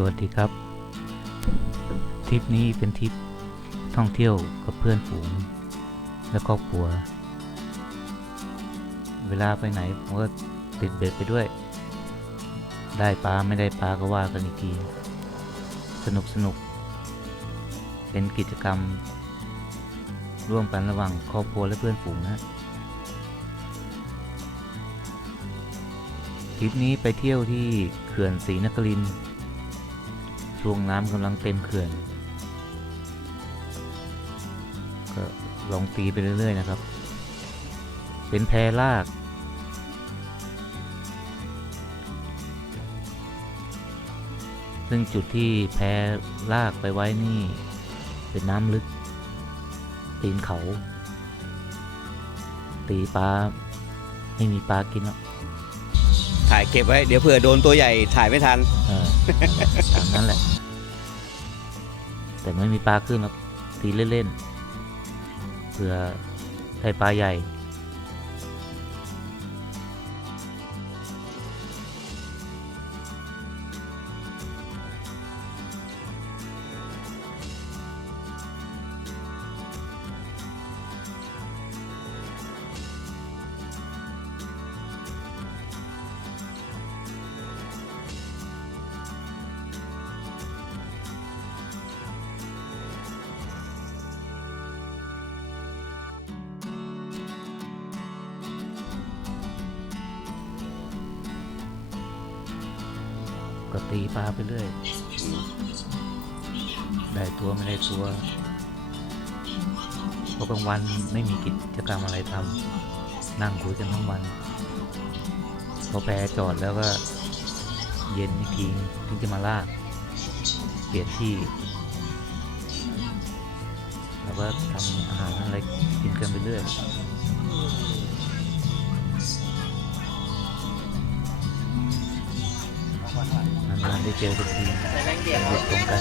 สวัสดีครับ ทริปนี้เป็นทริปท่องเที่ยวกับเพื่อนฝูง และครอบครัว เวลาไปไหนผมก็ติดเบ็ดไปด้วย ได้ปลาไม่ได้ปลาก็ว่ากันอีกที สนุกสนุก เป็นกิจกรรม ร่วมกันระหว่างครอบครัวและเพื่อนฝูงนะทริปนี้ไปเที่ยวที่เขื่อนศรีนครินทร์ ช่วงน้ำกำลังเต็มเขื่อน ก็ลองตีไปเรื่อย ๆ นะครับ เป็นแพรลาก ซึ่งจุดที่แพรลากไปไว้นี่ เป็นน้ำลึก ตีนเขา ตีปลา ไม่มีปลากินหรอกายเก็บไว้ เดี๋ยวเผื่อโดนตัวใหญ่ถ่ายไม่ทันเออตามนั้นแหละ แต่ไม่มีปลาขึ้นครับตีเล่นๆเผื่อได้ปลาใหญ่ ก็ตีปลาไปเรื่อย ได้ตัวไม่ได้ตัวเพราะกลางวันไม่มีกิจกรรมอะไรทำนั่งคุยกันทั้งวัน พอแพจอดแล้วก็ เย็นอีกทีถึงจะมาลาก เปลี่ยนที่ แล้วก็ทำอาหารอะไรกินกันไปเรื่อย นานได้เจอสักทีหยุดตรงกัน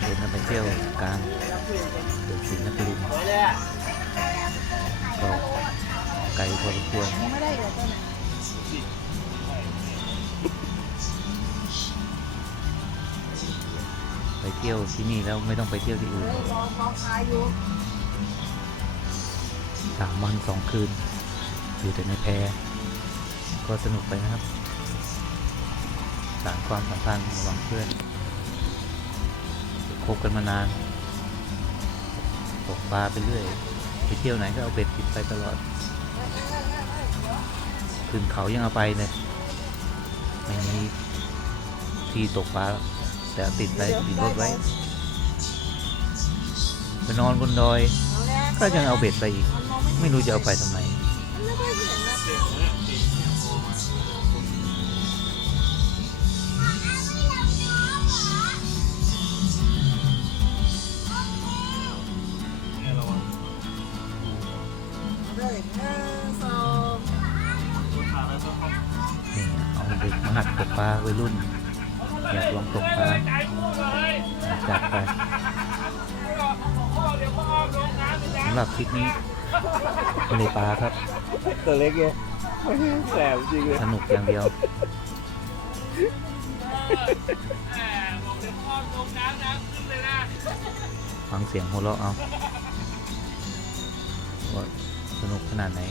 เดินกันไปเที่ยวกลางเดือดสินนครินทร์ก็ไกลพอสมควรไปเที่ยวที่นี่แล้วไม่ต้องไปเที่ยวที่อื่นสามวันสองคืน อยู่แต่ในแพ ก็สนุกไปนะครับสานความสัมพันธ์ระหว่างเพื่อนคบกันมานานตกปลาไปเรื่อย ไปเที่ยวไหนก็เอาเบ็ดติดไปตลอด ขึ้นเขายังเอาไปเนี่ยไม่มีที่ตกปลาแต่ติดไปติดรถไว้ไปนอนบนดอย ก็ยังเอาเบ็ดไปอีก ไม่รู้จะเอาไปทำไม นี่เอาเด็กมาหัดตกปลาวัยรุ่น อยากลองตกปลาจัดไปสำหรับคลิปนี้ไม่ได้ปลาครับ ตัวเล็กไงแสบจริงเลยสนุกอย่างเดียวฟังเสียงหัวเราะเอาว่า สนุกขนาดไหน